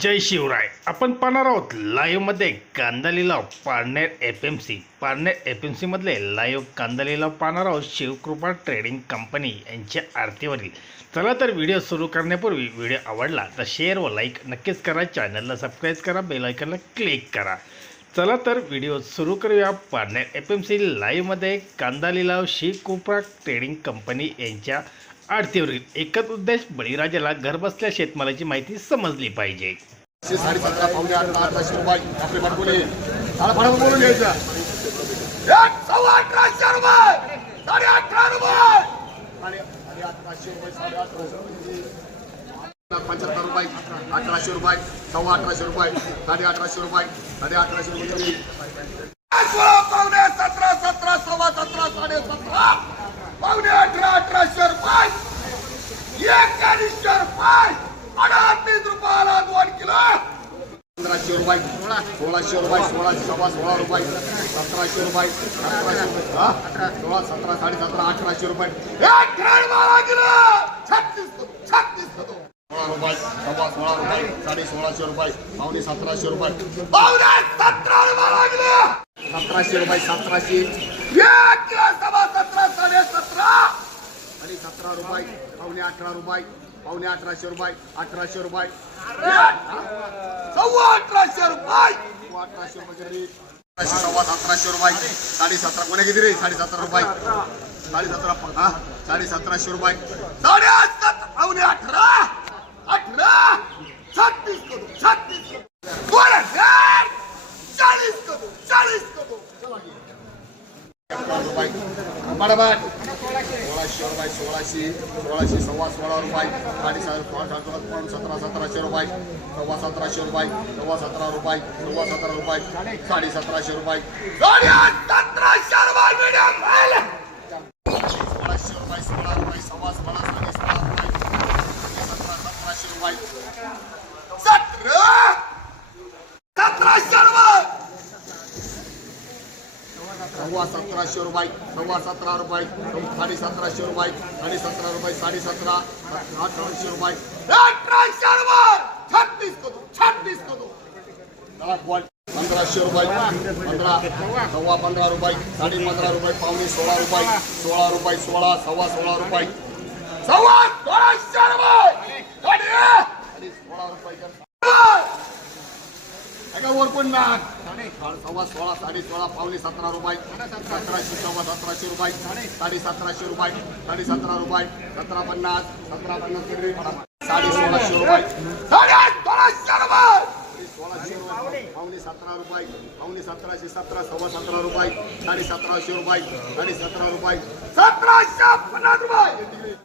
जय शिवराय. आपण पाहणार आहोत लाईव्हमध्ये कांदा लिलाव पारनेर एफ एम सी मधले लाईव्ह कांदा लिलाव पाहणार आहोत. शिवकृपा ट्रेडिंग कंपनी यांच्या आरतीवरील. चला तर व्हिडिओ सुरू करण्यापूर्वी व्हिडिओ आवडला तर शेअर व लाईक नक्कीच करा. चॅनलला सबस्क्राईब करा, बेल आयकॉनला क्लिक करा. चला तर व्हिडिओ सुरू करूया. पारनेर एफ.एम.सी. लाईव्हमध्ये कांदा लिलाव शिवकृपा ट्रेडिंग कंपनी यांच्या आरतीवरील. एकच उद्देश, बळीराजाला घरबसल्या शेतमालाची माहिती समजली पाहिजे. 17.5 पावणे 1800 रुपये आपले पाठवले. मला फटाफट बोलून घ्यायचं. 1800 रुपये 18.5 रुपये 1800 रुपये 75 रुपये 1800 रुपये 18.5 रुपये 18.5 रुपये 18.5 रुपये पावणे 17 17 सव्वा 17 17.5 पावणे 1800 रुपये 4100 रुपये 38 रुपयाला 2 किलो 1500 रुपये 1600 रुपये 16 सव्वा 16 रुपये 1700 रुपये 1700 16 17 17.5 1800 रुपये 12 किलो 36 16 रुपये सव्वा 16 रुपये 1650 रुपये पावणे 1700 रुपये पावणे 17 रुपये किलो 1700 रुपये 1700 1 किलो सव्वा 17 17.5 आणि 17 रुपये पावणे 18 रुपये पावणे 1800 रुपये 1800 रुपये सव्वा 1800 रुपये 1800 रुपये सव्वा 1700 रुपये 17.5 कोणी किती रे 17.5 रुपये 17.5 हा 17.5 रुपये 17.5 पावणे 18 18 36 करो 36 40 करो 40 करो रुपये बरोबर 1600 रुपये 1600 सव्वा 16 रुपये 1700 रुपये सव्वा 1700 रुपये सव्वा 17 रुपये सव्वा 17 रुपये 1750 रुपये 1700 रुपये मीडियम 1600 रुपये 16 रुपये सव्वा 16 17 रुपये 1700 रुपये 1700 रुपये सव्वा 1700 रुपये सव्वा 17 रुपये 1750 रुपये 17 रुपये 17.5 1800 रुपये 1800 रुपये 36 को दो 1500 रुपये 15 सव्वा 15 रुपये 15.5 रुपये पावणे 16 रुपये 16 रुपये 16 सव्वा 16 रुपये सव्वा 1600 रुपये 16 रुपये वर कोण ना सव्वा 16 16.5 पावणे 17 रुपये 1700 सव्वा 1700 रुपये 1750 रुपये 17 रुपये 17.50 17.50 1600 रुपये 1600 रुपये 1600 पावणे 17 रुपये पावणे 1700 17 सव्वा 17 रुपये 1750 रुपये 17 रुपये 1750 रुपये